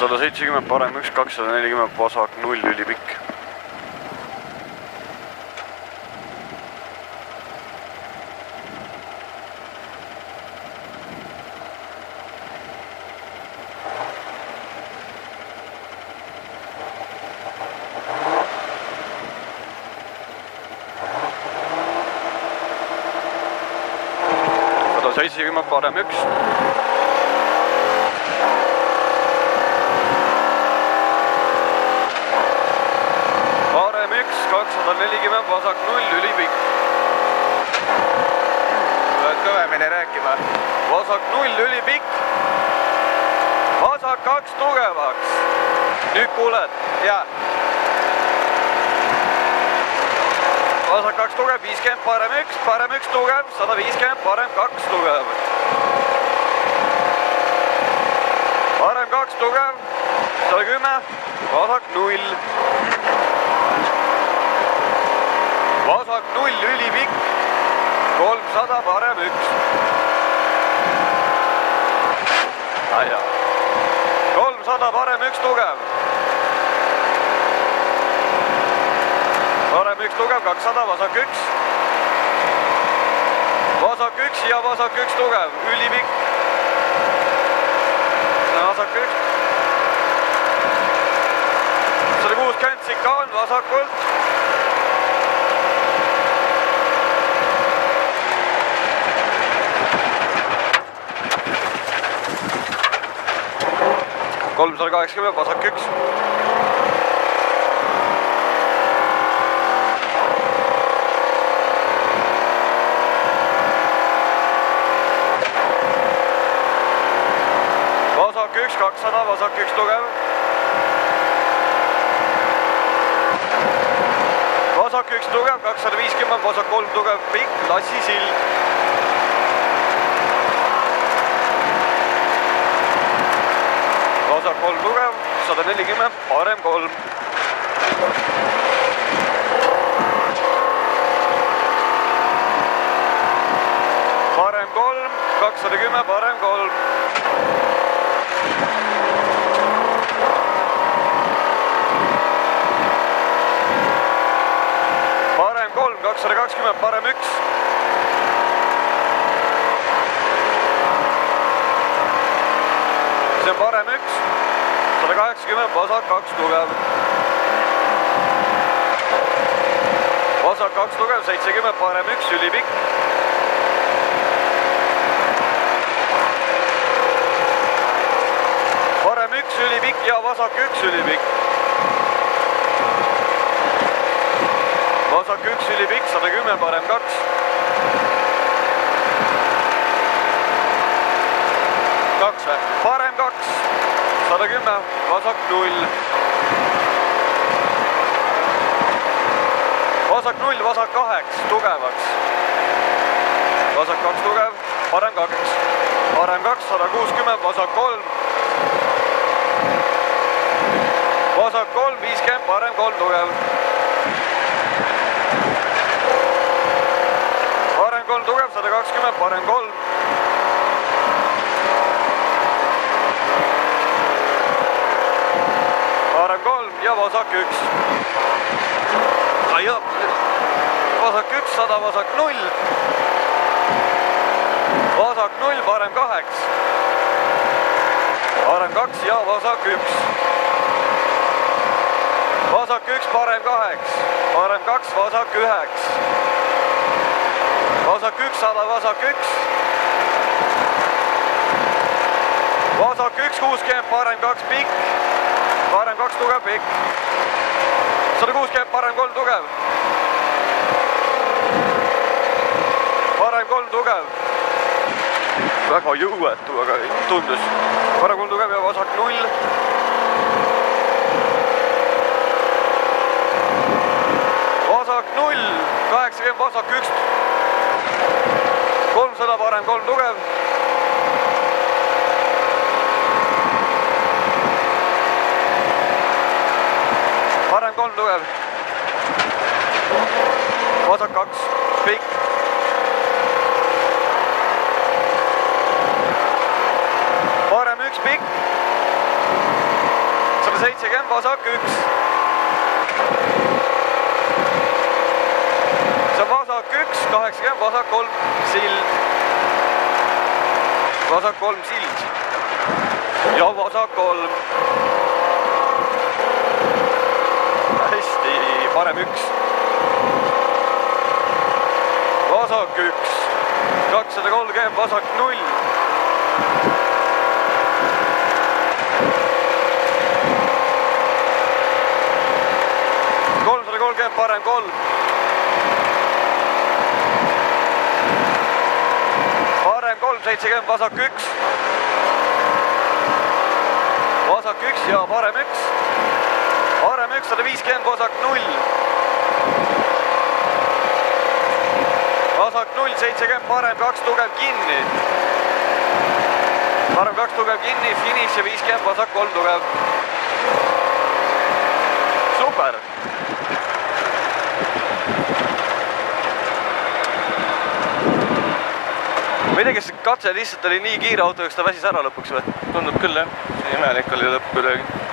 170, parem 1, 240, vasak 0, ülipikk. Sada 70, parem 1. Parem 1, 240, vasak 0, ülipikk. Tuled kõvemini rääkima. Vasak 0, ülipikk. Vasak 2 tugevaks. Nüüd kuuled? Jaa. Vasak 2 tugev, 50, parem 1 tugev, 150, parem 2 tugev. Parem 2 tugev, 110, vasak 0. Vasak 0, ülipikk, 300, parem 1. Aja. 300, parem 1 tugev. Parem 1 tugev, 200, vasak 1. Vasak 1 ja vasak 1 tugev, ülipikk. Vasak 1. 160 sikaan vasakult. Kolmsada 80, vasak 1. Vasak 1, 200, vasak 1 tugev. Vasak 1 tugev, 250, vasak 3 tugev, pikk, lassi sild. Vasak 3 tugev, 140, parem 3. Parem 3, 210, parem 3. Parem 3, 220, parem 1. See on parem 1, 180, vasak 2 tugev. Vasak 2 tugev, 70, parem 1, ülipikk. Parem 1, ülipikk ja vasak 1, ülipikk. Vasak 1, ülipikk, 110, parem 2. Parem 2, 110, vasak 0. Vasak 0, vasak 8, tugevaks. Vasak 2 tugev, parem 2. Parem 2, 160, vasak 3. Vasak 3, 50, parem 3 tugev. Parem 3 tugev, 120, parem 3. Parem 3 ja vasak 1. Vasak 1, 100, vasak 0. Vasak 0, parem 8. Parem 2 ja vasak 1. Vasak 1, parem 8. Parem 2, vasak 9. Vasak 1, 100, vasak 1. Vasak 1, 60, parem 2 pikk. Parem 2 tugev, pikk. 160, parem 3 tugev. Parem 3 tugev. Väga jõuetu, aga tundus. Parem 3 tugev ja vasak 0. Vasak 0, 80, vasak 1. 300, parem 3 tugev. Parem 3 tugev. Vasak 2, pikk. Parem 1 pikk. 170, vasak 1. See on vasak 1, 80, vasak 3, sild. Vasak 3, sild. Ja vasak 3. Hästi, parem 1. Vasak 1. 230, vasak 0. Parem 3. Parem 370, vasak 1. Vasak 1 ja parem 1. Parem 1, 150, vasak 0. Vasak 0, 70, parem 2, tugev kinni. Parem 2, tugev kinni, finiš ja 50, vasak 3, tugev. Super. Ma ei tea, kas katse lihtsalt oli nii kiire auto, kas ta väsis ära lõpuks või? Tundub küll jah, imelik oli lõpp kuidagi.